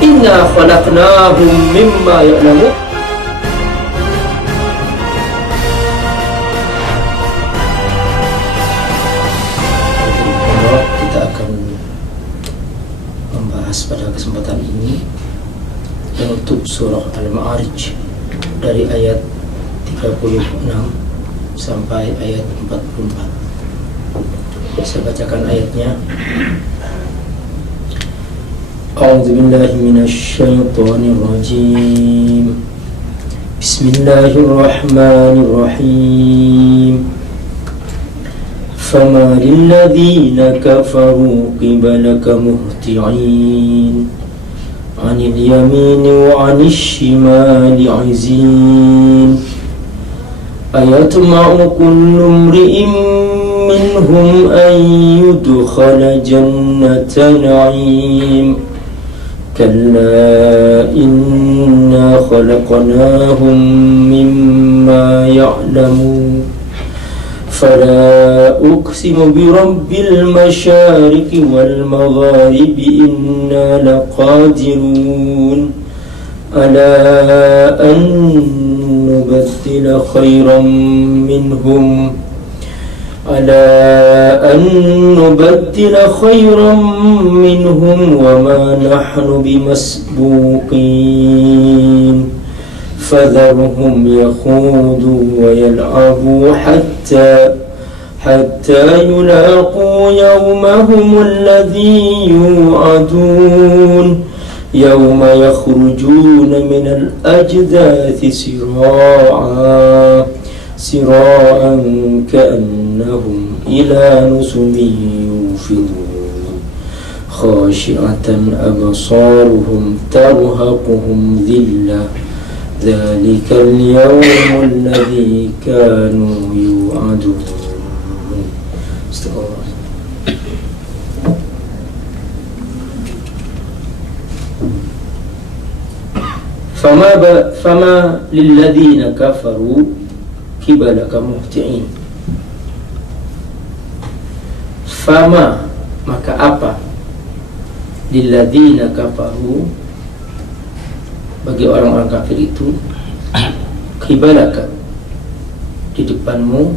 Inna khalaqnahum mimma ya'lamun. Kita akan membahas pada kesempatan ini untuk surah Al-Ma'arij dari ayat 36 sampai ayat 44. Saya bacakan ayatnya. A'udzu billahi minasy syaithanir rajim. Bismillahirrahmanirrahim. Fama lilladzina kafaru qibalaka muhti'in 'anil yamini wa 'anil shimali 'izin. Ayatma'u kullu imri'in minhum an yudkhala jannata na'im. Kalla inna khalaqnahum mimma ya'lamun. Fala uqsimu birabbil masyariqi wal magharibi inna laqadirun ala an nubaddila khairan minhum wa ma nahnu bimasbuqin. فذرهم يخوضوا ويلعبوا حتى يلاقوا يومهم الذي يوعدون يوم يخرجون من الأجداث سراعا كأنهم إلى نصب يوفضون خاشعة أبصارهم ترهقهم ذلة ذلك اليوم الذي كانوا يوعدون. فما للذين كفروا قبلك مهطعين. Fama, maka apa, lilladzina kafaru, bagi orang-orang kafir itu, qibalaka, di depanmu,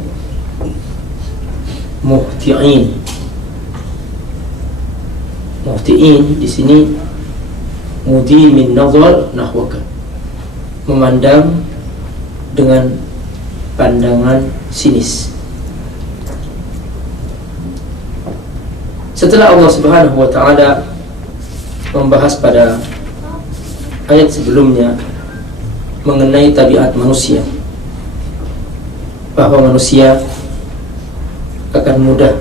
muhti'in. Muhti'in di sini mudimin nazar nahwaka, memandang dengan pandangan sinis. Setelah Allah Subhanahu wa ta'ala membahas pada ayat sebelumnya mengenai tabiat manusia, bahwa manusia akan mudah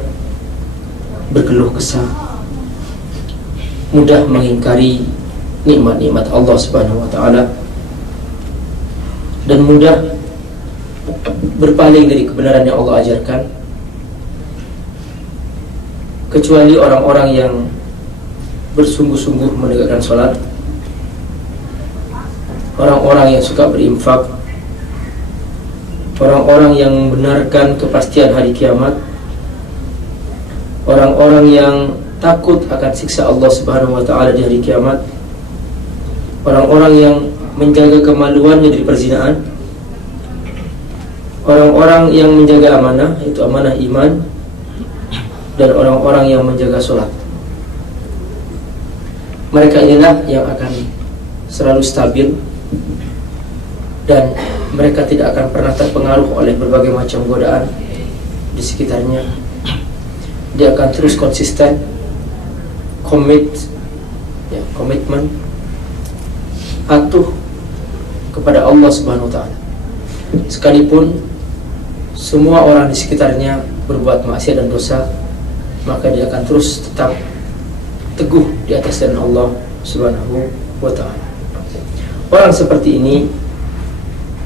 berkeluh kesah, mudah mengingkari nikmat-nikmat Allah Subhanahu wa ta'ala, dan mudah berpaling dari kebenaran yang Allah ajarkan, kecuali orang-orang yang bersungguh-sungguh menegakkan sholat, orang-orang yang suka berinfak, orang-orang yang membenarkan kepastian hari kiamat, orang-orang yang takut akan siksa Allah Subhanahu wa ta'ala di hari kiamat, orang-orang yang menjaga kemaluannya dari perzinaan, orang-orang yang menjaga amanah, yaitu amanah iman, dan orang-orang yang menjaga sholat. Mereka inilah yang akan selalu stabil, dan mereka tidak akan pernah terpengaruh oleh berbagai macam godaan di sekitarnya. Dia akan terus konsisten, komitmen, patuh kepada Allah Subhanahu wa ta'ala. Sekalipun semua orang di sekitarnya berbuat maksiat dan dosa, maka dia akan terus tetap teguh di atas jalan Allah Subhanahu wa ta'ala. Orang seperti ini,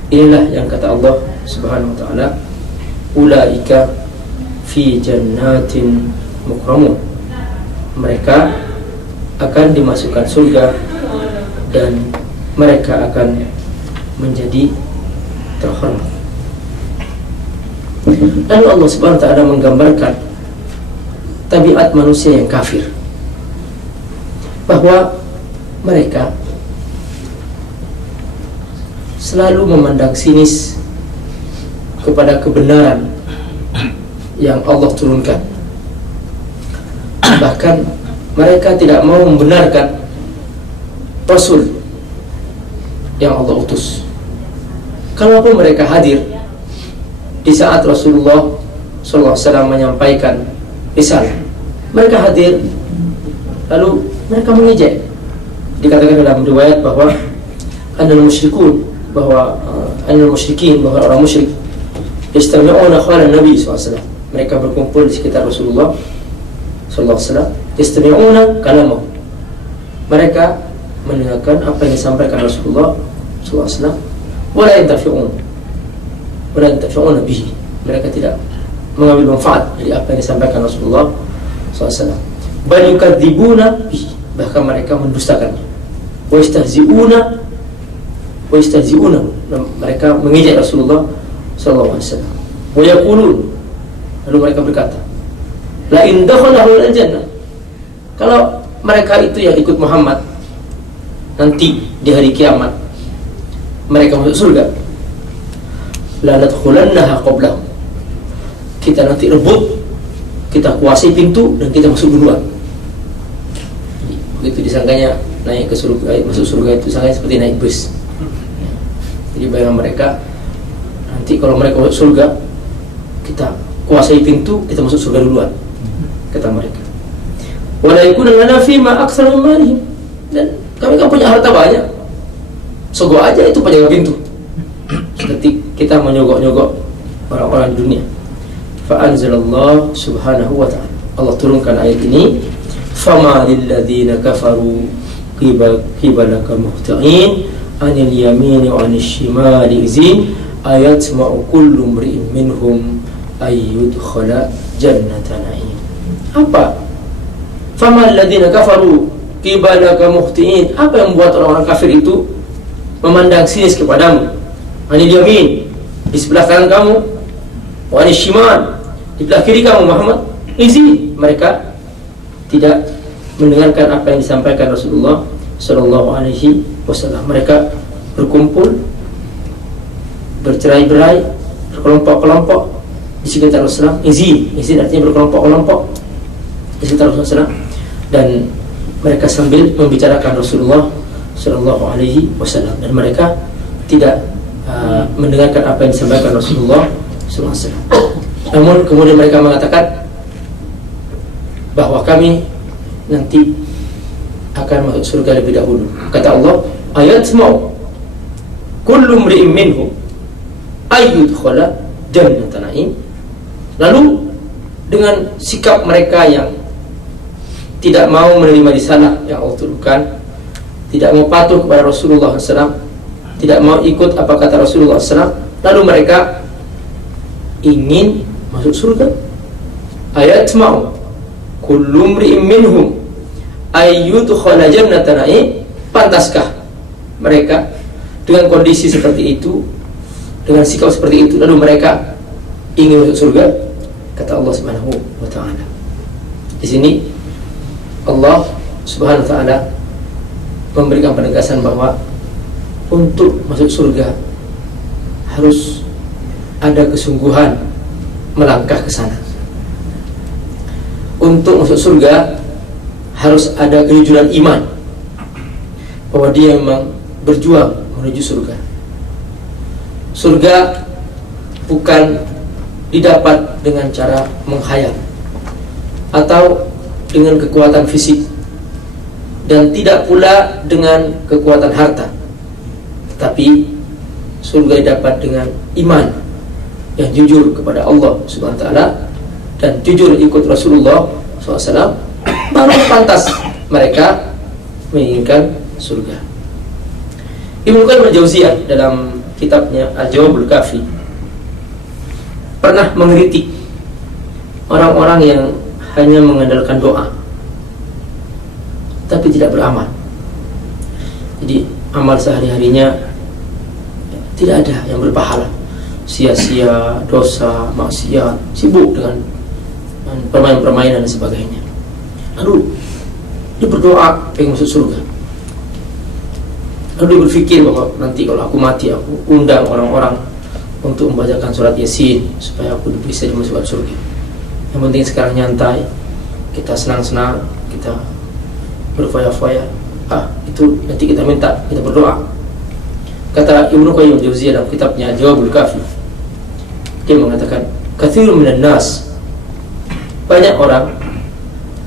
inilah yang kata Allah Subhanahu wa ta'ala, ulaika fi jannatin mukramun. Mereka akan dimasukkan surga dan mereka akan menjadi terhormat. Lalu Allah Subhanahu wa ta'ala menggambarkan tabiat manusia yang kafir, bahwa mereka selalu memandang sinis kepada kebenaran yang Allah turunkan. Bahkan mereka tidak mau membenarkan Rasul yang Allah utus. Kalaupun mereka hadir di saat Rasulullah SAW menyampaikan risalah, mereka hadir lalu mereka mengejek. Dikatakan dalam riwayat bahwa annal musyrikun, bahwa annal musyrikin, bahwa orang musyrik yastami'una qala Nabi SAW, mereka berkumpul di sekitar Rasulullah SAW, yastami'una kalamahu, mereka mendengarkan apa yang disampaikan Rasulullah SAW, wala yantafi'una bihi, mereka tidak mengambil manfaat dari apa yang disampaikan Rasulullah SAW. Bal yukadzibuna bihi, bahkan mereka mendustakannya. Wa yastahzi'una, mereka mengejek Rasulullah SAW. Wa yaqulun, lalu mereka berkata, la in dakhalahu al-jannah, kalau mereka itu yang ikut Muhammad nanti di hari kiamat mereka masuk surga, la nadkhulannaha qablahu, kita nanti rebut, kita kuasai pintu dan kita masuk duluan. Begitu disangkanya naik ke surga, masuk surga itu sangkanya seperti naik bus. Jadi bayangan mereka nanti kalau mereka masuk surga, kita kuasai pintu, kita masuk surga duluan, kata mereka. Wala yakuna lana fima aktsar min malihim, dan kami kan punya harta banyak, sogok aja itu penjaga pintu. Seperti kita menyogok-nyogok orang-orang di dunia. Fa anzalallahu subhanahu wa ta'ala, Allah turunkan ayat ini, fama lil ladzina kafaru qibalaka muhtain anil yamini wa anil shimali izin ayatma'u kullu mri'in minhum ayyudkhala jannata na'im. Apa? Fama lil ladzina kafaru qibalaka muhtain, apa yang membuat orang-orang kafir itu memandang sinis kepadamu? Anil yamin, di sebelah kanan kamu, wa anil shimal, di sebelah kiri kamu Muhammad, izin, mereka tidak mendengarkan apa yang disampaikan Rasulullah Sallallahu Alaihi Wasallam. Mereka berkumpul, bercerai-berai, berkelompok-kelompok di sekitar Rasulullah. Izin artinya berkelompok-kelompok di sekitar Rasulullah, dan mereka sambil membicarakan Rasulullah Sallallahu Alaihi Wasallam, dan mereka tidak mendengarkan apa yang disampaikan Rasulullah Sallallahu Alaihi Wasallam. Namun kemudian mereka mengatakan bahwa kami nanti akan masuk surga lebih dahulu. Kata Allah, ayatma'u kullu mri'in minhum ayyudkhala jannata na'im. Lalu dengan sikap mereka yang tidak mau menerima risalah yang Allah turunkan, tidak mau patuh kepada Rasulullah SAW, tidak mau ikut apa kata Rasulullah SAW, lalu mereka ingin masuk surga. Ayatma'u kullu mri'in minhum ayyudkhala jannata na'im. Pantaskah mereka dengan kondisi seperti itu, dengan sikap seperti itu, lalu mereka ingin masuk surga? Kata Allah Subhanahu wa ta'ala. Di sini Allah Subhanahu wa ta'ala memberikan penegasan bahwa untuk masuk surga harus ada kesungguhan melangkah ke sana. Untuk masuk surga harus ada kejujuran iman bahwa dia memang berjuang menuju surga. Surga bukan didapat dengan cara menghayal atau dengan kekuatan fisik, dan tidak pula dengan kekuatan harta, tetapi surga didapat dengan iman yang jujur kepada Allah Subhanahu wa ta'ala dan jujur ikut Rasulullah SAW, baru pantas mereka menginginkan surga. Ibnu Qayyim al-Jauziyah dalam kitabnya Al-Jawabul Kafi pernah mengkritik orang-orang yang hanya mengandalkan doa tapi tidak beramal. Jadi amal sehari-harinya tidak ada yang berpahala, sia-sia, dosa, maksiat, sibuk dengan permainan-permainan dan sebagainya. Lalu dia berdoa pengen masuk surga, Lalu dia berpikir bahwa nanti kalau aku mati, aku undang orang-orang untuk membacakan surat Yasin supaya aku bisa dimasukkan surga. Yang penting sekarang nyantai, kita senang-senang, kita berfoya-foya. Itu nanti kita minta, kita berdoa. Kata Ibnu Qayyim Jauziyah dalam kitabnya Jawabul Kafi, dia mengatakan, katsirun minan nas, banyak orang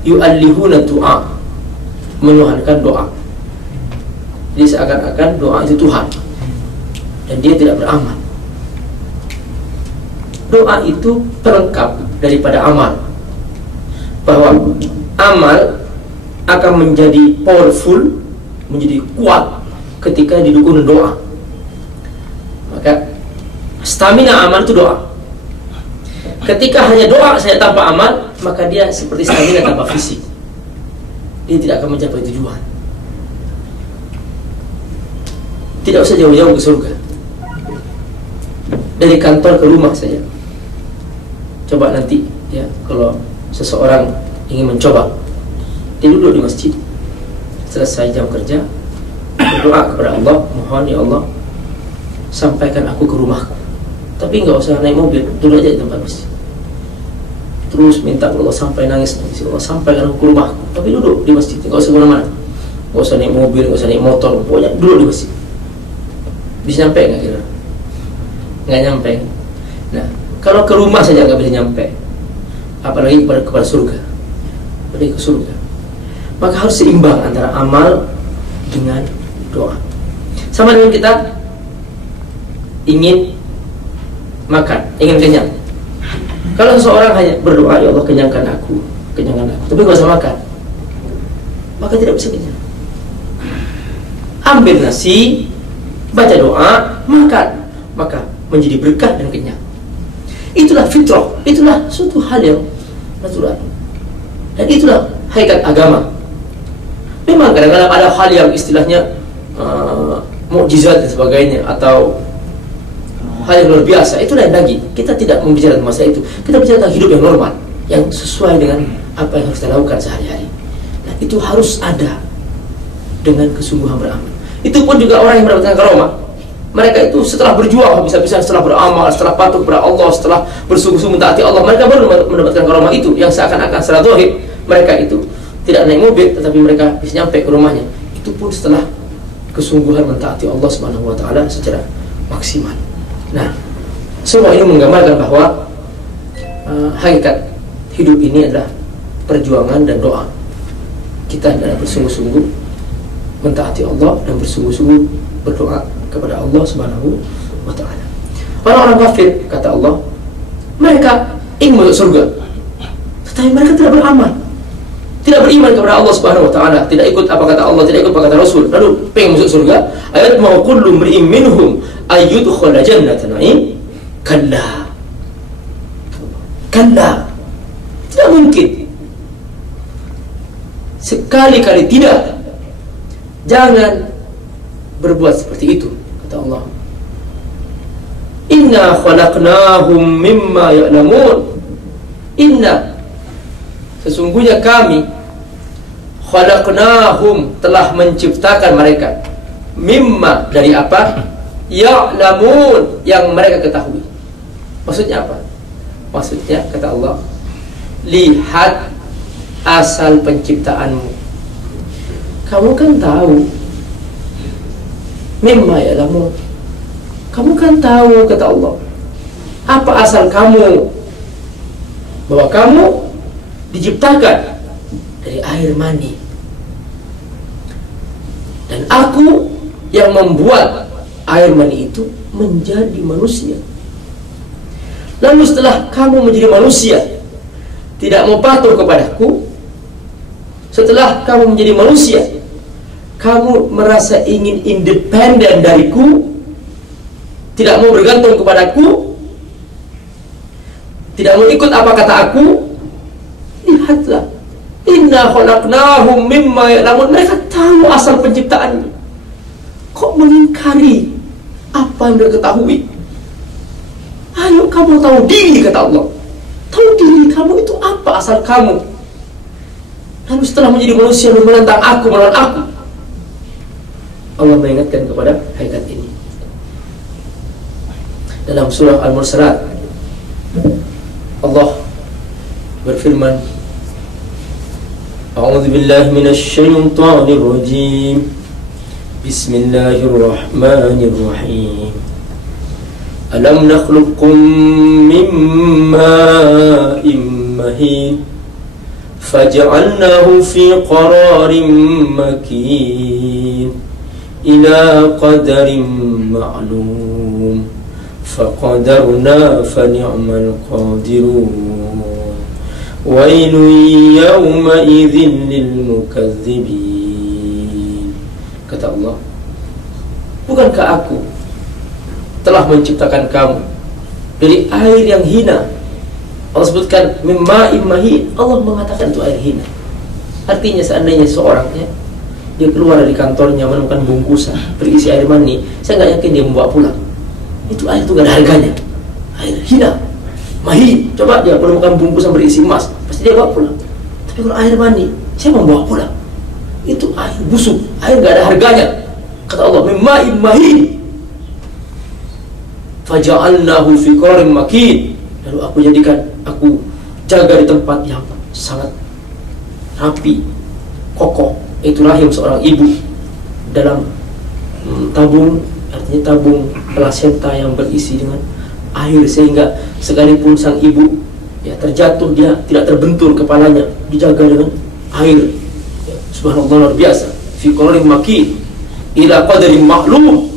yu'allihuna du'a, menuhankan doa. Jadi seakan-akan doa itu Tuhan, dan dia tidak beramal. Doa itu pelengkap daripada amal. Bahwa amal akan menjadi powerful, menjadi kuat ketika didukung doa. Maka stamina amal itu doa. Ketika hanya doa saja tanpa amal, maka dia seperti stamina tanpa fisik. Dia tidak akan mencapai tujuan. Tidak usah jauh-jauh ke surga, dari kantor ke rumah saja. Coba nanti ya, kalau seseorang ingin mencoba, dia duduk di masjid, selesai jam kerja, berdoa kepada Allah, mohon ya Allah, sampaikan aku ke rumahku. Tapi nggak usah naik mobil, duduk aja di tempat masjid. Terus minta Allah sampai nangis, Allah sampaikan aku ke rumahku. Tapi duduk di masjid, nggak usah kemana-mana, nggak usah naik mobil, nggak usah naik motor, pokoknya duduk di masjid. Bisa nyampe nggak kira? Nggak nyampe. Nah, kalau ke rumah saja nggak bisa nyampe, apalagi kepada surga, pergi ke surga. Maka harus seimbang antara amal dengan doa. Sama dengan kita ingin makan, ingin kenyang. Kalau seseorang hanya berdoa, ya Allah kenyangkan aku, tapi nggak usah makan, maka tidak bisa kenyang. Ambil nasi, baca doa, makan, maka menjadi berkah dan kenyang. Itulah fitrah, itulah suatu hal yang natural, dan itulah hakikat agama. Memang kadang-kadang ada hal yang istilahnya mukjizat dan sebagainya, atau hal yang luar biasa. Itu lain lagi. Kita tidak membicarakan masalah itu. Kita bicara tentang hidup yang normal, yang sesuai dengan apa yang harus kita lakukan sehari-hari. Nah, itu harus ada dengan kesungguhan beramal. Itu pun juga orang yang mendapatkan karomah. Mereka itu setelah berjuang habis-habisan, setelah beramal, setelah patuh kepada Allah, setelah bersungguh-sungguh mentaati Allah, mereka baru mendapatkan karomah itu, yang seakan-akan secara zahir mereka itu tidak naik mobil, tetapi mereka bisa nyampe ke rumahnya. Itu pun setelah kesungguhan mentaati Allah Subhanahu wa taala secara maksimal. Nah, semua ini menggambarkan bahwa hakikat hidup ini adalah perjuangan dan doa. Kita adalah bersungguh-sungguh mentaati Allah dan bersungguh-sungguh berdoa kepada Allah Subhanahu wa taala. Orang-orang kafir, kata Allah, mereka ingin masuk surga, tetapi mereka tidak beramal, tidak beriman kepada Allah Subhanahu wa taala, tidak ikut apa kata Allah, tidak ikut apa kata Rasul, lalu pengen masuk surga. Ayat mau kullu mri'in minhum ayyudkhula jannatan na'im. Kalla, tidak mungkin, sekali-kali tidak. Jangan berbuat seperti itu, kata Allah. Inna khalaqnahum mimma ya'lamun. Inna, sesungguhnya kami, khalaqnahum, telah menciptakan mereka, mimma, dari apa? Ya'lamun, yang mereka ketahui. Maksudnya apa? Maksudnya, kata Allah, lihat asal penciptaanmu. Kamu kan tahu, mimma ya'lamun, kamu kan tahu, kata Allah, apa asal kamu, bahwa kamu diciptakan dari air mani, dan aku yang membuat air mani itu menjadi manusia. Lalu setelah kamu menjadi manusia, tidak mau patuh kepadaku, setelah kamu menjadi manusia, kamu merasa ingin independen dariku, tidak mau bergantung kepadaku, tidak mau ikut apa kata aku. Lihatlah, inna khalaqnahum mimma ya'lamun, mereka tahu asal penciptaannya, kok mengingkari apa yang mereka ketahui? Ayo kamu tahu diri, kata Allah. Tahu diri kamu itu apa asal kamu. Lalu setelah menjadi manusia, lalu menentang aku, melawan aku. Allah mengingatkan kepada hakikat ini. Dalam surah Al-Mursalat Allah berfirman, A'udzu billahi minasy syaithanir rajim. Bismillahirrahmanirrahim. Alam nakhluqkum min ma'in mahin faj'alnahu fi qararin makin ila qadarin ma'lum faqadarna fa ni'mal qadirun wailun yawma idzin lil mukazzibin. Kata Allah, bukankah aku telah menciptakan kamu dari air yang hina? Allah sebutkan mimma'im mahin. Allah mengatakan itu air hina. Artinya seandainya seorang dia keluar dari kantornya menemukan bungkusan berisi air mani, saya nggak yakin dia membawa pulang. Itu air itu gak ada harganya. Air hina, mahin. Coba dia menemukan bungkusan berisi emas, pasti dia bawa pulang. Tapi kalau air mani, saya membawa pulang. Itu air busuk, air gak ada harganya. Kata Allah, mimma'im mahin faja'alnahu fi qararin makin. Lalu aku jaga di tempat yang sangat rapi, kokoh. Itu rahim seorang ibu dalam tabung, artinya tabung plasenta yang berisi dengan air, sehingga sekalipun sang ibu terjatuh, dia tidak terbentur kepalanya, dijaga dengan air. Subhanallah, luar biasa. Fi qararin makin ila qadarin ma'lum,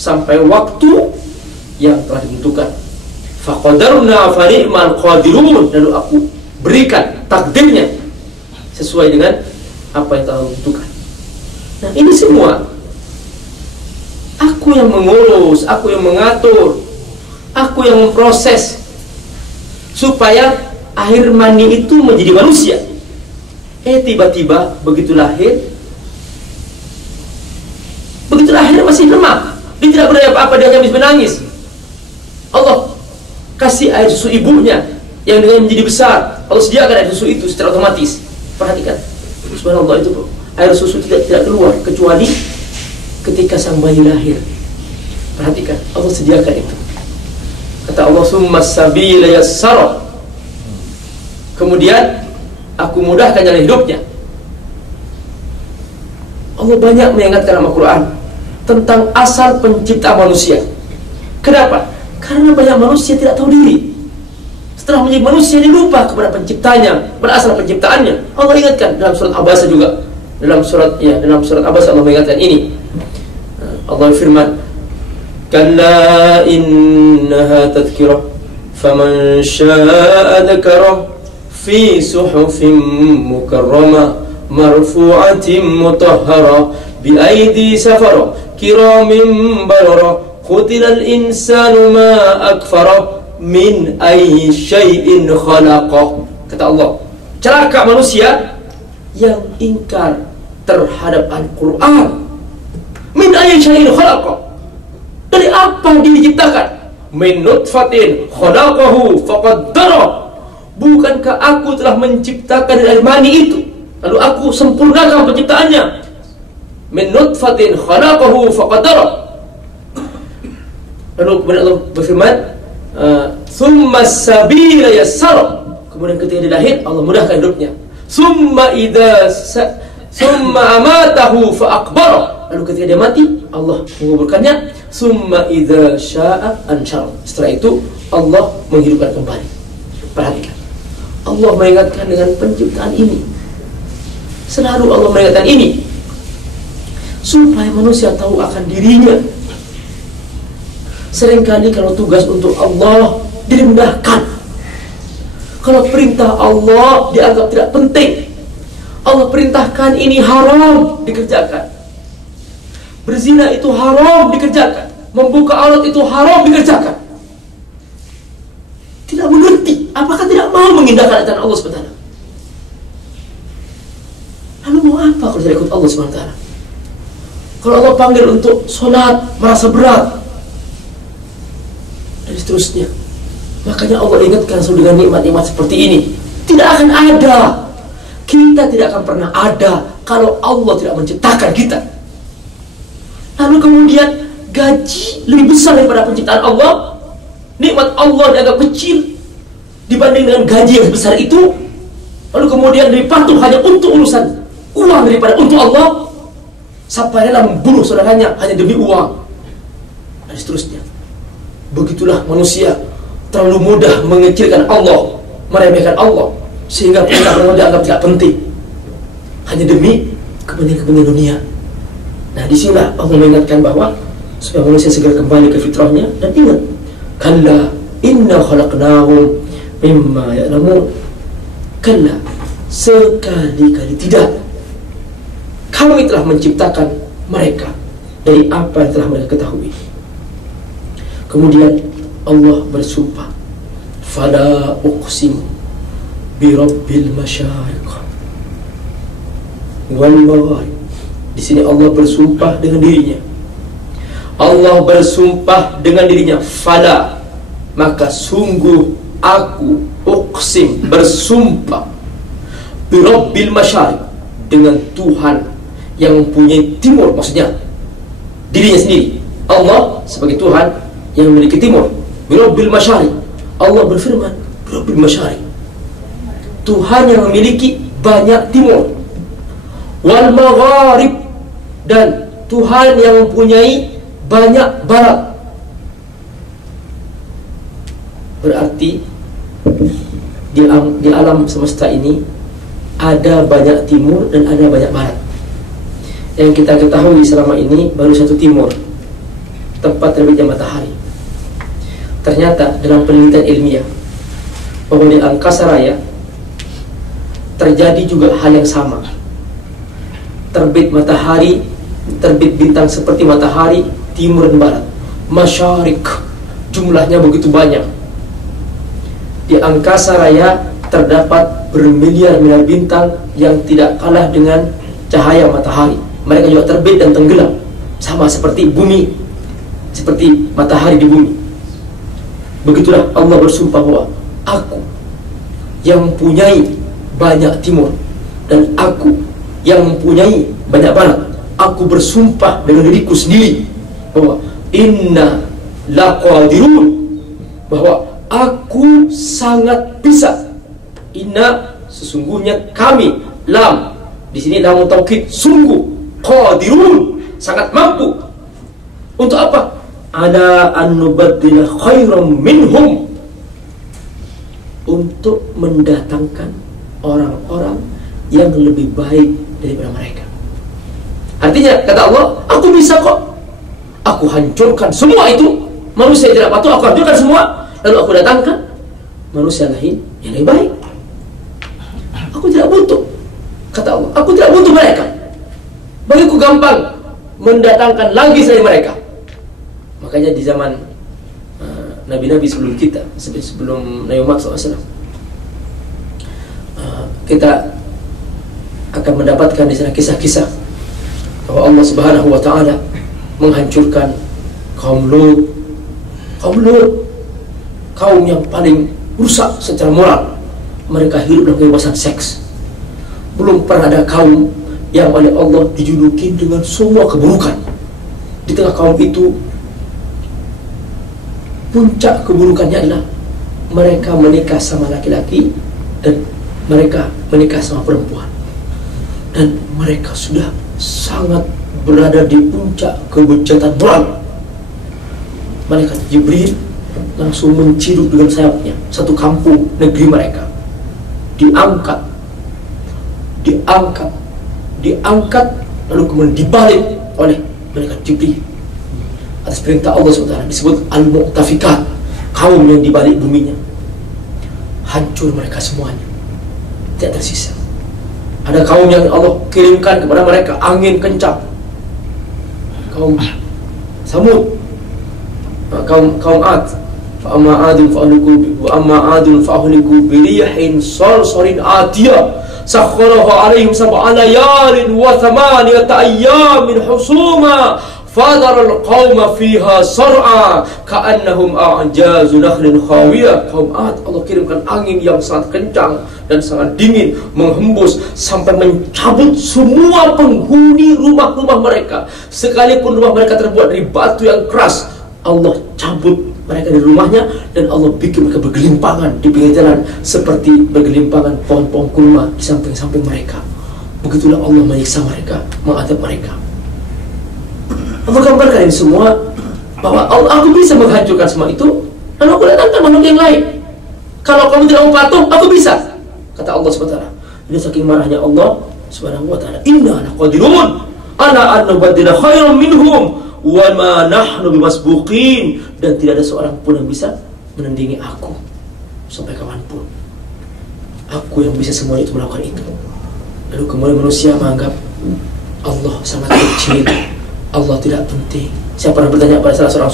sampai waktu yang telah ditentukan. Faqadarna fa ni'mal qadirun. Lalu aku berikan takdirnya sesuai dengan apa yang telah ditentukan. Nah, ini semua aku yang mengurus, aku yang mengatur, aku yang memproses supaya air mani itu menjadi manusia. Tiba-tiba begitu lahir masih lemah, dia tidak berdaya apa-apa, dia hanya bisa menangis. Allah kasih air susu ibunya yang dengan menjadi besar. Allah sediakan air susu itu secara otomatis. Perhatikan, subhanallah, itu air susu tidak keluar kecuali ketika sang bayi lahir. Perhatikan, Allah sediakan itu. Kata Allah, summa sabila yassara, kemudian aku mudahkan jalan hidupnya. Allah banyak mengingatkan dalam Al-Quran tentang asal penciptaan manusia. Kenapa? Karena banyak manusia tidak tahu diri. Setelah menjadi manusia, dia lupa kepada penciptanya, berasal penciptaannya. Allah ingatkan dalam surat Abasa juga. Dalam surat Abasa Allah mengingatkan ini. Allah firman, kalla innaha tadhkirah faman syaa'a dzakara fi suhufin mukarramah marfu'atin mutahharah bi aidi safara kiramin barara qutilal insanu ma akfara min ayyi syai'in khalaqah. Kata Allah, celaka manusia yang ingkar terhadap Al-Quran. Min ayyi syai'in khalaqah, dari apa dia diciptakan? Min nutfatin khalaqahu faqaddara, bukankah aku telah menciptakan dari air mani itu, lalu aku sempurnakan penciptaannya. Min nutfatin khalaqahu faqaddara. Lalu kemudian Allah berfirman, summa sabila yassara, kemudian ketika dia lahir Allah mudahkan hidupnya. Summa amatahu fa akbara, lalu ketika dia mati Allah menguburkannya. Summa idza syaa anshara, setelah itu Allah menghidupkan kembali. Perhatikan, Allah mengingatkan dengan penciptaan ini. Selalu Allah mengingatkan ini supaya manusia tahu akan dirinya. Seringkali kalau tugas untuk Allah direndahkan, kalau perintah Allah dianggap tidak penting. Allah perintahkan ini haram dikerjakan, berzina itu haram dikerjakan, membuka aurat itu haram dikerjakan. Tidak mengerti, apakah tidak mau mengindahkan aturan Allah SWT? Lalu mau apa kalau tidak ikut Allah SWT? Kalau Allah panggil untuk sholat merasa berat dan seterusnya. Makanya Allah ingatkan dengan nikmat-nikmat seperti ini. Tidak akan ada, kita tidak akan pernah ada kalau Allah tidak menciptakan kita. Lalu kemudian gaji lebih besar daripada penciptaan Allah, nikmat Allah dianggap kecil dibanding dengan gaji yang sebesar itu. Lalu kemudian lebih patuh hanya untuk urusan uang daripada untuk Allah, sampai rela membunuh saudaranya hanya demi uang, dan seterusnya. Begitulah manusia terlalu mudah mengecilkan Allah, meremehkan Allah, sehingga perintah Allah dianggap tidak penting hanya demi kepentingan dunia. Nah, disinilah Allah mengingatkan bahwa supaya manusia segera kembali ke fitrahnya dan ingat, kalla inna khalaqnahum mimma ya'lamun. Kalla, sekali-kali tidak, kami telah menciptakan mereka dari apa yang telah mereka ketahui. Kemudian Allah bersumpah, fala uqsim bi rabbil masyariq wal magharib. Di sini Allah bersumpah dengan dirinya. Allah bersumpah dengan dirinya, fala, maka sungguh aku, uqsim, bersumpah, bi rabbil masyariq, dengan Tuhan yang mempunyai timur, maksudnya dirinya sendiri. Allah sebagai Tuhan yang memiliki timur, bi rabbil masyariq. Allah berfirman, bi rabbil masyariq, Tuhan yang memiliki banyak timur, wal magharib, dan Tuhan yang mempunyai banyak barat. Berarti di alam semesta ini ada banyak timur dan ada banyak barat. Yang kita ketahui selama ini baru satu timur, tempat terbitnya matahari. Ternyata dalam penelitian ilmiah bahwa di angkasa raya terjadi juga hal yang sama. Terbit matahari, terbit bintang seperti matahari, timur dan barat, masyarik, jumlahnya begitu banyak. Di angkasa raya terdapat bermiliar-miliar bintang yang tidak kalah dengan cahaya matahari. Mereka juga terbit dan tenggelam, sama seperti bumi, seperti matahari di bumi. Begitulah Allah bersumpah bahwa aku yang mempunyai banyak timur dan aku yang mempunyai banyak barat. Aku bersumpah dengan diriku sendiri bahwa inna laqadirun, bahwa aku sangat bisa. Inna, sesungguhnya kami, lam di sini lam taukid, sungguh, qadirun, sangat mampu. Untuk apa? Ala an nubaddila khairam minhum, untuk mendatangkan orang-orang yang lebih baik daripada mereka. Artinya, kata Allah, aku bisa kok. Aku hancurkan semua itu. Manusia yang tidak patuh, aku hancurkan semua. Lalu aku datangkan manusia lain yang lebih baik. Aku tidak butuh, kata Allah, aku tidak butuh mereka. Bagiku gampang mendatangkan lagi selain mereka. Makanya di zaman Nabi-Nabi sebelum kita, sebelum Nabi Muhammad SAW, kita akan mendapatkan di sana kisah-kisah bahwa Allah Subhanahu wa Ta'ala menghancurkan kaum Lut. Kaum Lut, kaum yang paling rusak secara moral. Mereka hidup dalam kebebasan seks. Belum pernah ada kaum yang oleh Allah dijuluki dengan semua keburukan. Di tengah kaum itu, puncak keburukannya adalah mereka menikah sama laki-laki dan mereka menikah sama perempuan. Dan mereka sudah sangat berada di puncak kebejatan moral. Malaikat Jibril langsung menciduk dengan sayapnya satu kampung negeri mereka. Diangkat, lalu kemudian dibalik oleh malaikat Jibril atas perintah Allah SWT. Disebut Al-Mu'tafikat, kaum yang dibalik buminya. Hancur mereka semuanya, tidak tersisa. Ada kaum yang Allah kirimkan kepada mereka angin kencang, kaum Samud, kaum Ad. Fa'amma adun fa'ahliku birihin sarsarin atiyah sakharaha alaihim sab'a layalin wa thamaniyata ayyamin husuma Fadaral qauma fiha sar'a ka'annahum a'jazu nakhlin khawiyah. Kaum Ad, Allah kirimkan angin yang sangat kencang dan sangat dingin, menghembus sampai mencabut semua penghuni rumah-rumah mereka. Sekalipun rumah mereka terbuat dari batu yang keras, Allah cabut mereka dari rumahnya, dan Allah bikin mereka bergelimpangan di pinggir jalan seperti bergelimpangan pohon-pohon kurma di samping-samping mereka. Begitulah Allah menyiksa mereka, mengadab mereka. Allah gambarkan ini semua bahwa aku bisa menghancurkan semua itu, lalu aku datangkan makhluk yang lain. Kalau kamu tidak mau patuh, aku bisa, kata Allah SWT. Ini saking marahnya Allah SWT. Inna laqadirun ala an nubaddila khairan minhum wa ma nahnu bimasbuqin. Dan tidak ada seorang pun yang bisa menandingi aku sampai kapanpun. Aku yang bisa semua itu melakukan itu. Lalu kemudian manusia menganggap Allah sangat kecil, Allah tidak penting. Saya pernah bertanya pada salah seorang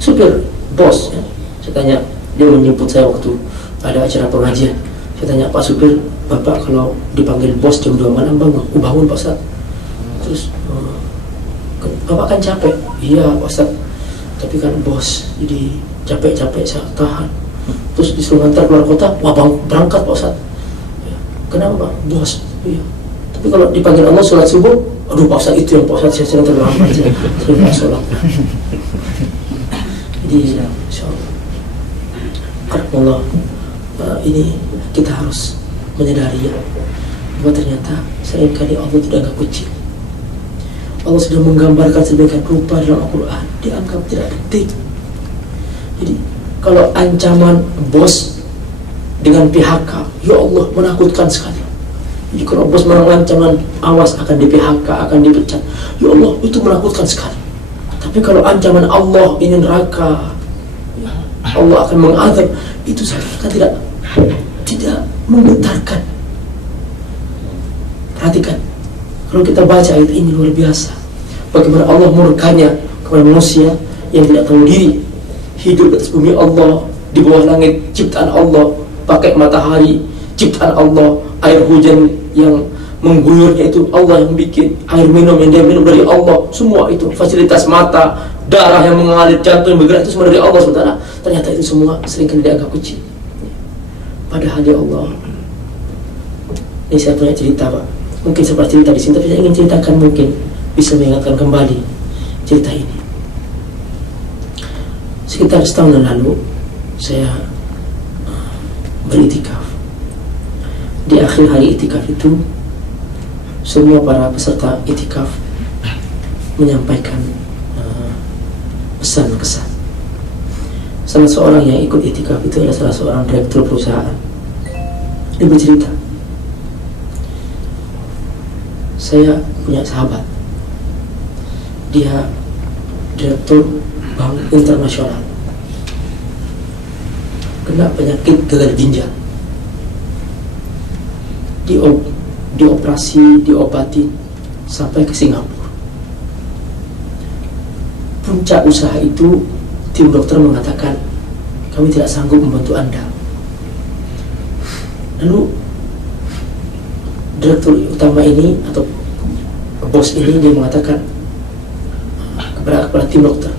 supir bos ya. Saya tanya, dia menjemput saya waktu ada acara pengajian. Saya tanya, Pak supir, Bapak kalau dipanggil bos jam 2 malam bangun Pak Ustaz. Terus Bapak kan capek. Iya Pak Ustaz, tapi kan bos, jadi capek-capek saya tahan. Terus disuruh ngantar keluar kota, wah berangkat Pak Ustaz. Ya, kenapa Pak? Bos. Iya. Tapi kalau dipanggil Allah sholat subuh, aduh Pak Ustaz, itu yang Pak Ustaz saya sering terlambat, saya sering sholat. Jadi insyaallah Allah, ini kita harus menyadari ya, bahwa ternyata seringkali Allah tidak anggap kecil. Allah sudah menggambarkan sedemikian rupa dalam Al-Quran, dianggap tidak penting. Jadi kalau ancaman bos dengan PHK, ya Allah menakutkan sekali. Jadi kalau bos mengancam awas akan di PHK, akan dipecat, ya Allah itu menakutkan sekali. Tapi kalau ancaman Allah ini neraka, Allah akan mengadab, itu seakan tidak menggetarkan. Perhatikan, kalau kita baca ayat ini luar biasa, bagaimana Allah murkanya kepada manusia yang tidak tahu diri, hidup di atas bumi Allah, di bawah langit ciptaan Allah, pakai matahari ciptaan Allah, air hujan yang mengguyurnya itu Allah yang bikin, air minum yang dia minum dari Allah, semua itu fasilitas mata, darah yang mengalir, jantung yang bergerak, itu semua dari Allah SWT. Ternyata itu semua seringkali dianggap kecil, padahal ya Allah. Ini saya punya cerita Pak, mungkin saya pernah cerita di sini, tapi saya ingin ceritakan, mungkin bisa mengingatkan kembali cerita ini. Sekitar setahun yang lalu saya beritikaf. Di akhir hari itikaf itu, semua para peserta itikaf menyampaikan pesan-kesan. Salah seorang yang ikut itikaf itu adalah salah seorang direktur perusahaan. Dia bercerita, saya punya sahabat, dia direktur bank internasional, kena penyakit gagal ginjal, dioperasi, diobati sampai ke Singapura. Puncak usaha itu, tim dokter mengatakan kami tidak sanggup membantu Anda. Lalu direktur utama ini atau bos ini, dia mengatakan kepada tim dokter,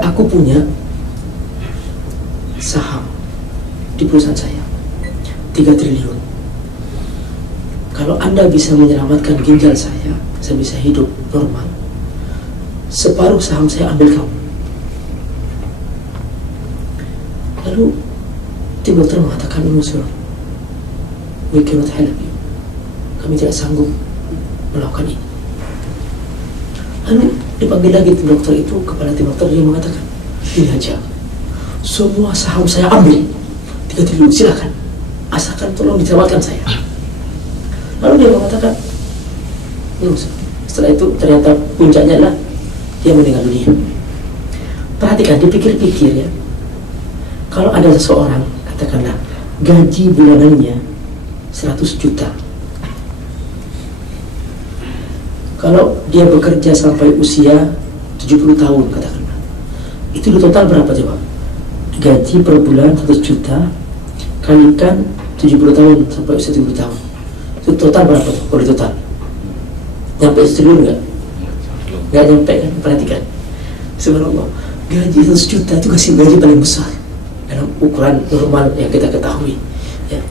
aku punya saham di perusahaan saya 3 triliun. Kalau Anda bisa menyelamatkan ginjal saya bisa hidup normal, separuh saham saya ambil kamu. Lalu tim dokter mengatakan, we cannot help you, kami tidak sanggup melakukan ini. Lalu dipanggil lagi tim dokter itu, kepala tim dokter, dia mengatakan, ini aja, semua saham saya ambil 3 triliun, silakan, asalkan tolong diselamatkan saya. Lalu dia mengatakan, setelah itu ternyata puncaknya adalah dia meninggal dunia. Perhatikan, dipikir-pikir ya, kalau ada seseorang, katakanlah gaji bulanannya 100 juta, kalau dia bekerja sampai usia 70 tahun katakanlah, itu di total berapa coba? Gaji per bulan 100 juta kalikan 70 tahun sampai usia 70 tahun, itu total berapa tuh? Kalau di total nyampe 1 triliun nggak? Nggak nyampe kan, perhatikan. Subhanallah, gaji 100 juta itu kasih gaji paling besar dalam ukuran normal yang kita ketahui ya.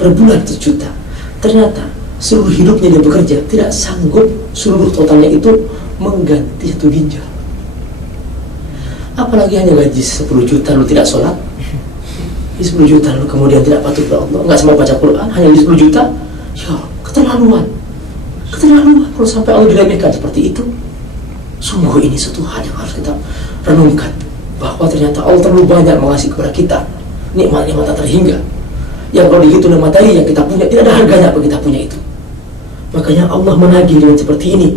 Per bulan 100 juta. Ternyata seluruh hidupnya dia bekerja tidak sanggup seluruh totalnya itu mengganti 1 ginjal. Apalagi hanya gaji 10 juta lalu tidak sholat, 10 juta lalu kemudian tidak patuh kepada Allah, nggak semua baca Quran, hanya 10 juta. Ya, keterlaluan kalau sampai Allah diremehkan seperti itu. Sungguh ini satu hal yang harus kita renungkan, bahwa ternyata Allah terlalu banyak mengasih kepada kita nikmat-nikmat tak terhingga, yang kalau dihitung dengan materi yang kita punya tidak ada harganya apa kita punya itu. Makanya Allah menagih dengan seperti ini.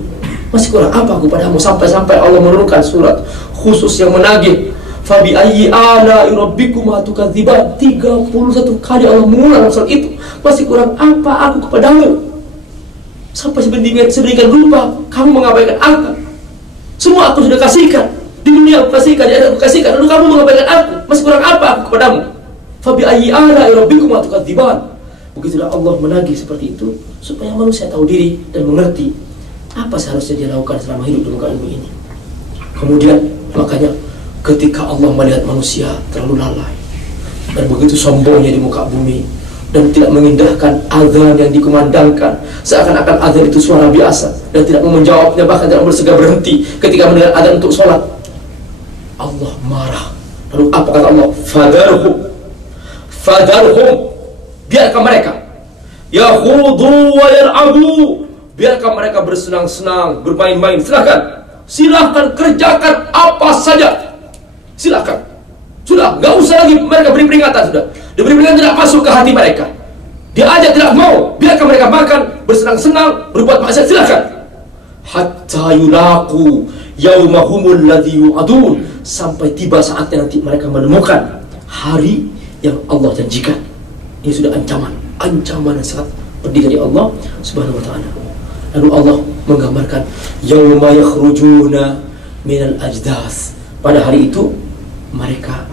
Masih kurang apa aku padamu, sampai Allah menurunkan surat khusus yang menagih. Fabi ayyi ala'i rabbikuma tukadziban. 31 kali Allah mengulang surat itu. Masih kurang apa aku kepadamu, sampai sedemikian rupa kamu mengabaikan aku. Semua aku sudah kasihkan di dunia, aku kasihkan, di akhirat aku kasihkan, lalu kamu mengabaikan aku. Masih kurang apa aku kepadamu? Fabi ayyi ala'i rabbikuma tukadziban. Begitulah Allah menagih seperti itu supaya manusia tahu diri dan mengerti apa seharusnya dia lakukan selama hidup di muka bumi ini. Kemudian makanya ketika Allah melihat manusia terlalu lalai dan begitu sombongnya di muka bumi dan tidak mengindahkan azan yang dikumandangkan, seakan-akan azan itu suara biasa dan tidak mau menjawabnya, bahkan tidak bersegera berhenti ketika mendengar azan untuk sholat, Allah marah. Lalu apa kata Allah? Fadarhum, biarkan mereka yakhudu wa yal'abu, biarkan mereka bersenang-senang, bermain-main. Silahkan kerjakan apa saja, silahkan. Sudah, nggak usah lagi mereka beri peringatan. Sudah diberi peringatan tidak masuk ke hati mereka, diajak tidak mau, biarkan mereka makan, bersenang-senang, berbuat maksiat, silahkan. Hatta yulaku yaumahumul ladzi yu'adun, sampai tiba saatnya nanti mereka menemukan hari yang Allah janjikan. Ini sudah ancaman yang sangat pedih dari Allah Subhanahu wa ta'ala. Lalu Allah menggambarkan yauma yakhrujuna minal ajdas, pada hari itu mereka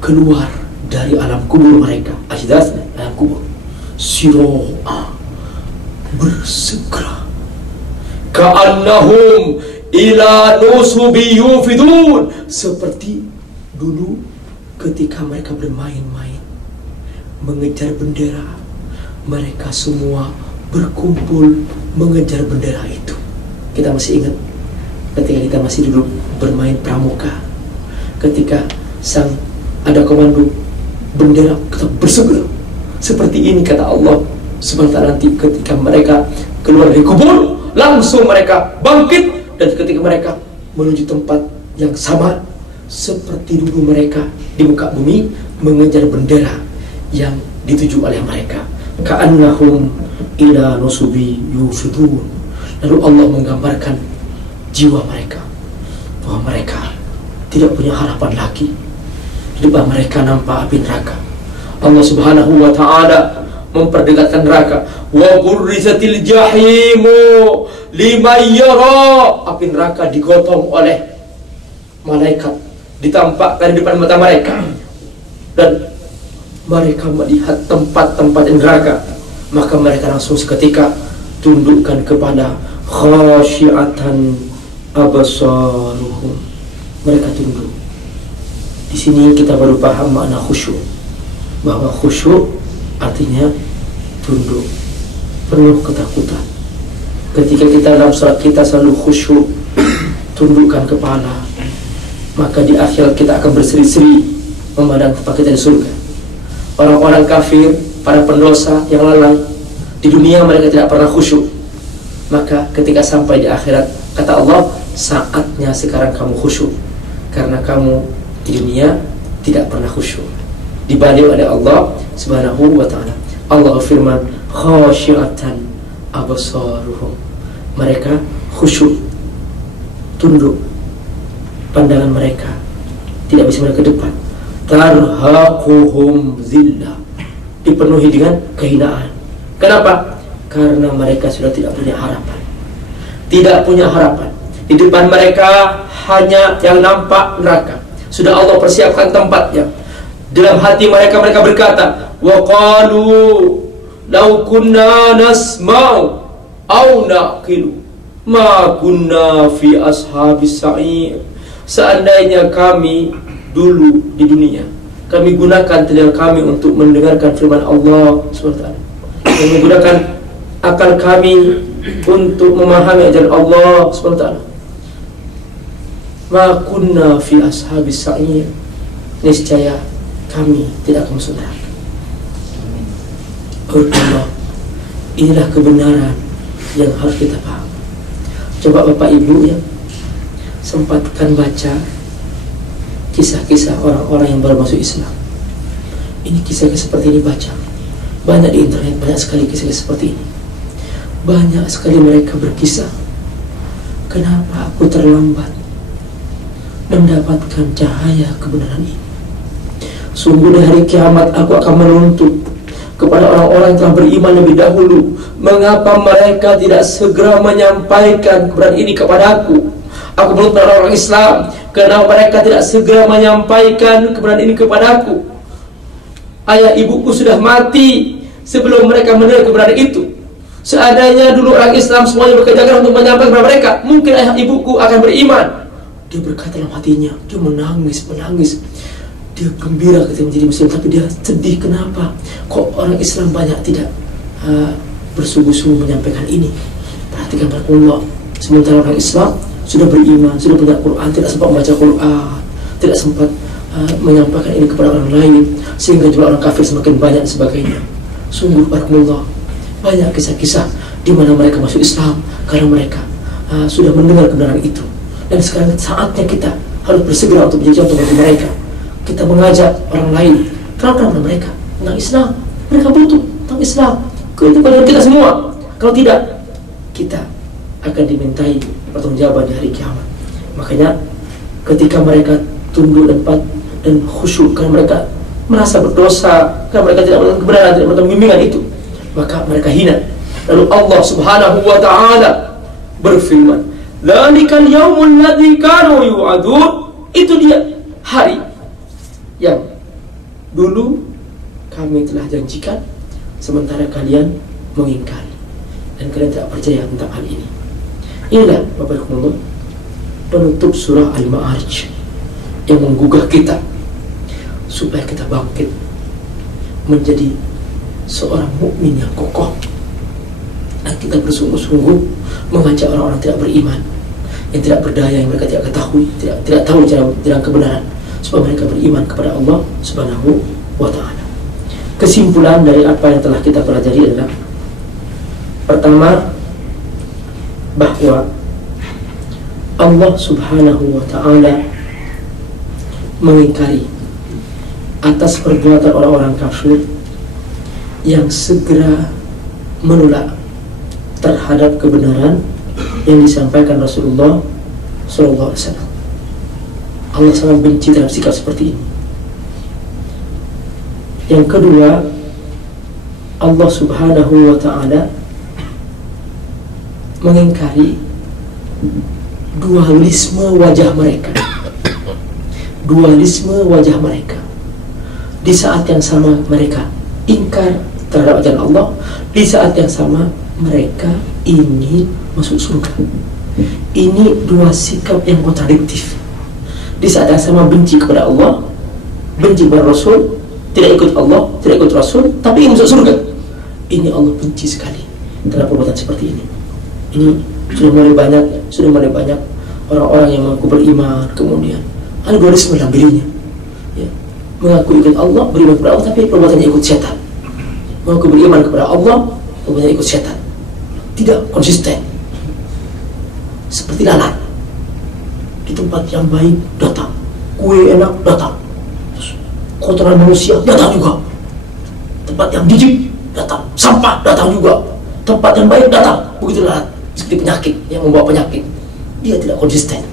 keluar dari alam kubur mereka. Ajdas, alam kubur. Siro'a, bersegera. Ka'annahum ila nusubi yufidun, seperti dulu ketika mereka bermain-main mengejar bendera, mereka semua berkumpul mengejar bendera itu. Kita masih ingat ketika kita masih dulu bermain pramuka, ketika ada komando bendera, kita bersegera. Seperti ini kata Allah sebentar nanti ketika mereka keluar dari kubur, langsung mereka bangkit, dan ketika mereka menuju tempat yang sama seperti dulu mereka di muka bumi mengejar bendera yang dituju oleh mereka. Ka'annahum ila nusubi yufidun. Lalu Allah menggambarkan jiwa mereka, bahwa mereka tidak punya harapan lagi. Di depan mereka nampak api neraka. Allah Subhanahu wa ta'ala memperdekatkan neraka. Wa burrizatil jahimu liman yara, api neraka digotong oleh malaikat, ditampakkan di depan mata mereka, dan mereka melihat tempat-tempat neraka, maka mereka langsung seketika tundukkan kepada khasyiatan absaruhum, mereka tunduk. Di sini kita baru paham makna khusyuk, bahwa khusyuk artinya tunduk, penuh ketakutan. Ketika kita dalam salat kita selalu khusyuk, tundukkan kepala, maka di akhirat kita akan berseri-seri memandang tempat kita di surga. Orang-orang kafir, para pendosa yang lalai di dunia, mereka tidak pernah khusyuk. Maka ketika sampai di akhirat, kata Allah, saatnya sekarang kamu khusyuk, karena kamu di dunia tidak pernah khusyuk. Dibanding oleh Allah Subhanahu wa ta'ala. Allah firman, khasyiatan absaruhum, mereka khusyuk, tunduk, pandangan mereka tidak bisa melihat ke depan. Tarhaquhum zillah, dipenuhi dengan kehinaan. Kenapa? Karena mereka sudah tidak punya harapan. Tidak punya harapan. Di depan mereka hanya yang nampak neraka. Sudah Allah persiapkan tempatnya. Dalam hati mereka berkata, wa qalu law kunna nasma'u aw naqilu, Ma kunna fi ashabis sa'ir. Seandainya kami dulu di dunia, kami gunakan telinga kami untuk mendengarkan firman Allah SWT, dan menggunakan akal kami untuk memahami ajaran Allah SWT. Ma kunna fi ashabis sa'ir. Niscaya kami tidak akan masuk neraka. Allah, inilah kebenaran yang harus kita paham. Coba Bapak Ibu ya, sempatkan baca kisah-kisah orang-orang yang baru masuk Islam. Ini kisah-kisah seperti ini baca. Banyak di internet, banyak sekali kisah-kisah seperti ini. Banyak sekali mereka berkisah, kenapa aku terlambat mendapatkan cahaya kebenaran ini. Sungguh di hari kiamat aku akan menuntut kepada orang-orang yang telah beriman lebih dahulu, mengapa mereka tidak segera menyampaikan kebenaran ini kepadaku. Aku menuntut orang-orang Islam, kenapa mereka tidak segera menyampaikan kebenaran ini kepadaku. Ayah ibuku sudah mati sebelum mereka mendengar kebenaran itu. Seandainya dulu orang Islam semuanya bekerja keras untuk menyampaikan kepada mereka, mungkin ayah ibuku akan beriman. Dia berkata dalam hatinya, dia menangis. Dia gembira ketika menjadi Muslim, tapi dia sedih. Kenapa? Kok orang Islam banyak tidak bersungguh-sungguh menyampaikan ini? Perhatikan Allah. Sementara orang Islam sudah beriman, sudah punya Quran, tidak sempat membaca Quran, tidak sempat menyampaikan ini kepada orang lain, sehingga juga orang kafir semakin banyak dan sebagainya. Sungguh barakallah, banyak kisah-kisah di mana mereka masuk Islam karena mereka sudah mendengar kebenaran itu. Dan sekarang saatnya kita harus bersegera untuk menjadi contoh bagi mereka. Kita mengajak orang lain, kenal mereka tentang Islam. Mereka butuh tentang Islam, kepada kita semua. Kalau tidak, kita akan dimintai pertanggungjawaban di hari kiamat. Makanya ketika mereka tunduk dan khusyuk karena mereka merasa berdosa, karena mereka tidak mendapatkan kebenaran, tidak mendapatkan bimbingan itu, maka mereka hina. Lalu Allah Subhanahu wa ta'ala berfirman, "Dzalikal yaumul ladzi kanu yu'adun." Itu dia hari yang dulu kami telah janjikan, sementara kalian mengingkari dan kalian tidak percaya tentang hal ini. Inilah Bapak Ibu penutup surah Al-Ma'arij yang menggugah kita supaya kita bangkit menjadi seorang mukmin yang kokoh, dan kita bersungguh-sungguh mengajak orang-orang tidak beriman, yang tidak berdaya, yang mereka tidak ketahui, tidak tahu jalan kebenaran, supaya mereka beriman kepada Allah Subhanahu wa ta'ala. Kesimpulan dari apa yang telah kita pelajari adalah, pertama, bahwa Allah Subhanahu wa ta'ala mengingkari atas perbuatan orang-orang kafir yang segera menolak terhadap kebenaran yang disampaikan Rasulullah SAW. Allah sangat benci terhadap sikap seperti ini. Yang kedua, Allah Subhanahu wa ta'ala mengingkari dualisme wajah mereka. Dualisme wajah mereka. Di saat yang sama mereka ingkar terhadap ajaran Allah, di saat yang sama mereka ingin masuk surga. Ini dua sikap yang kontradiktif. Di saat yang sama benci kepada Allah, benci kepada Rasul, tidak ikut Allah, tidak ikut Rasul, tapi ingin masuk surga. Ini Allah benci sekali terhadap perbuatan seperti ini. Ini sudah mulai banyak orang-orang yang mengaku beriman, kemudian ada dualisme dalam dirinya, ya. Mengaku ikut Allah, beriman kepada Allah, tapi perbuatannya ikut setan. Mengaku beriman kepada Allah, perbuatannya ikut setan. Tidak konsisten, seperti lalat. Di tempat yang baik datang, kue enak datang, terus kotoran manusia datang juga. Tempat yang jijik datang, sampah datang juga. Tempat yang baik datang. Begitu lalat, seperti penyakit yang membawa penyakit. Dia tidak konsisten.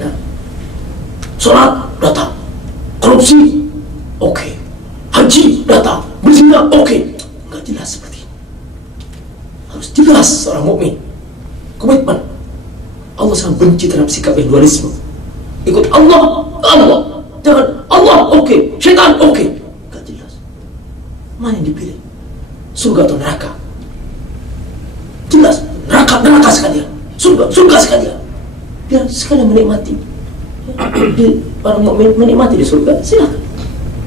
Nah, sholat datang, korupsi oke, haji datang, berzina oke. Nggak jelas seperti ini. Harus jelas seorang mukmin, komitmen. Allah sangat benci terhadap sikap yang dualisme. Ikut Allah, jangan Allah oke, syaitan oke. Nggak jelas. Mana yang dipilih? Surga atau neraka? Jelas, neraka sekalian. surga sekalian, biar sekalian menikmati. Orang mukmin menikmati di surga, silakan.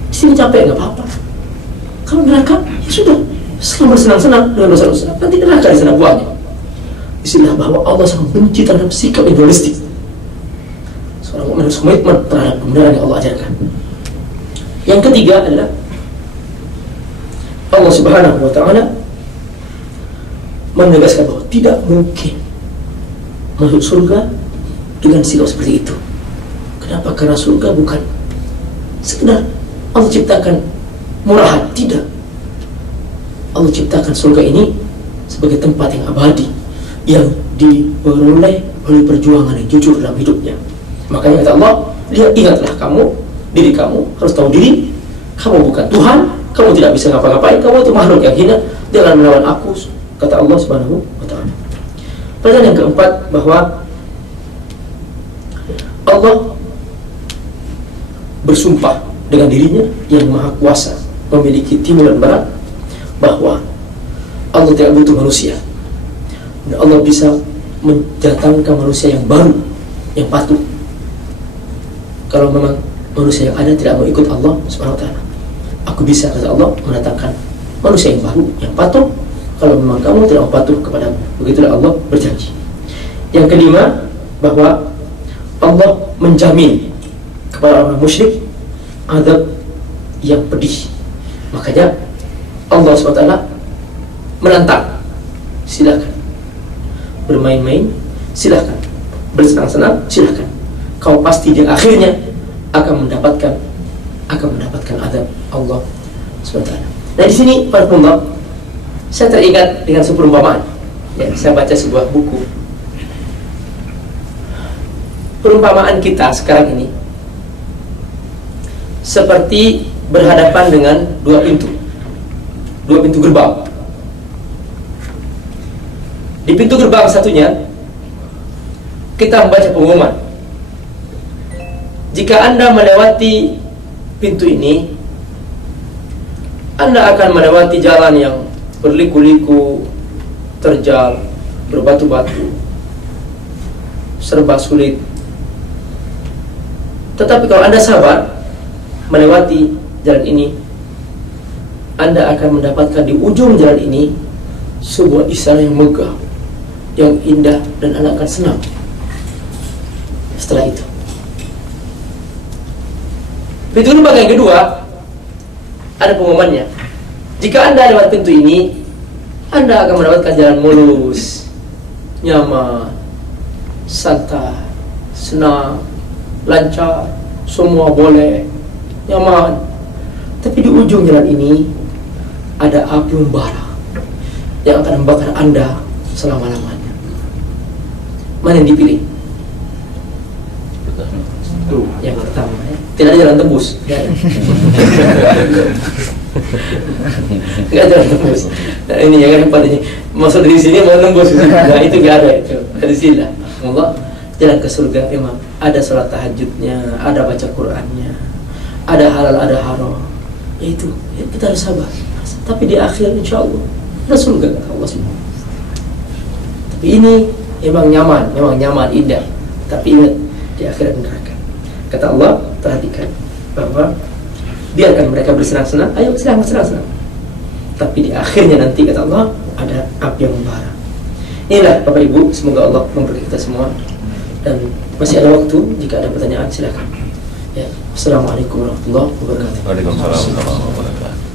Di sini capek nggak apa-apa. Kalau neraka, ya sudah, sekarang bersenang-senang dengan dosa-dosa. Nanti neraka di sana buahnya. Istilah bahwa Allah sangat benci terhadap sikap egoistik. Seorang mukmin harus komitmen terhadap kebenaran yang Allah ajarkan. Yang ketiga adalah Allah Subhanahu wa Ta'ala menegaskan bahwa tidak mungkin masuk surga dengan sikap seperti itu. Kenapa? Karena surga bukan sekedar Allah ciptakan murahan, tidak. Allah ciptakan surga ini sebagai tempat yang abadi, yang diperoleh oleh perjuangan yang jujur dalam hidupnya. Makanya kata Allah, lihat, ingatlah kamu, diri kamu harus tahu diri. Kamu bukan Tuhan, kamu tidak bisa ngapa-ngapain, kamu itu makhluk yang hina, jangan melawan aku, kata Allah Subhanahu wa Ta'ala. Pertanyaan yang keempat, bahwa Allah bersumpah dengan dirinya yang maha kuasa, memiliki timur dan barat, bahwa Allah tidak butuh manusia, dan Allah bisa mendatangkan manusia yang baru, yang patuh. Kalau memang manusia yang ada tidak mau ikut Allah Subhanahu wa Ta'ala, aku bisa, kata Allah, mendatangkan manusia yang baru, yang patuh. Kalau memang kamu tidak mau patuh kepadamu, begitulah Allah berjanji. Yang kelima, bahwa Allah menjamin kepada orang musyrik azab yang pedih. Makanya Allah SWT menantang, silakan bermain-main, silakan bersenang-senang, silakan. Kau pasti di akhirnya akan mendapatkan azab Allah SWT. Nah, di sini para penumpang, saya teringat dengan sebuah perumpamaan. Ya, saya baca sebuah buku. Perumpamaan kita sekarang ini seperti berhadapan dengan dua pintu gerbang. Di pintu gerbang satunya kita membaca pengumuman, jika Anda melewati pintu ini, Anda akan melewati jalan yang berliku-liku, terjal, berbatu-batu, serba sulit. Tetapi kalau Anda sabar melewati jalan ini, Anda akan mendapatkan di ujung jalan ini sebuah istana yang megah, yang indah, dan Anda akan senang setelah itu. Pintu gerbang yang kedua ada pengumumannya, jika Anda lewat pintu ini, Anda akan mendapatkan jalan mulus, nyaman, santai, senang, lancar, semua boleh, nyaman. Tapi di ujung jalan ini ada api membara yang akan membakar Anda selama-lamanya. Mana yang dipilih? Tuh, yang pertama, ya. Tidak ada jalan tembus. Nggak ada jalan tembus. Nah, ini yang hebat ini. Maksud dari sini mau tembus. Nah, itu nggak ada itu. Dari sini lah. Semoga jalan ke surga memang ada salat tahajudnya, ada baca Qur'annya, ada halal, ada haram. Yaitu, ya, kita harus sabar. Tapi di akhir insya Allah ada surga, kata Allah semua. Tapi ini memang nyaman, indah. Tapi ingat, di akhirat neraka. Kata Allah, perhatikan bahwa biarkan mereka bersenang-senang, ayo senang-senang. Tapi di akhirnya nanti, kata Allah, ada api yang membara. Inilah Bapak Ibu, semoga Allah memberkati kita semua. Dan masih ada waktu, jika ada pertanyaan silakan. Ya, Assalamualaikum warahmatullahi wabarakatuh. Waalaikumsalam warahmatullahi wabarakatuh.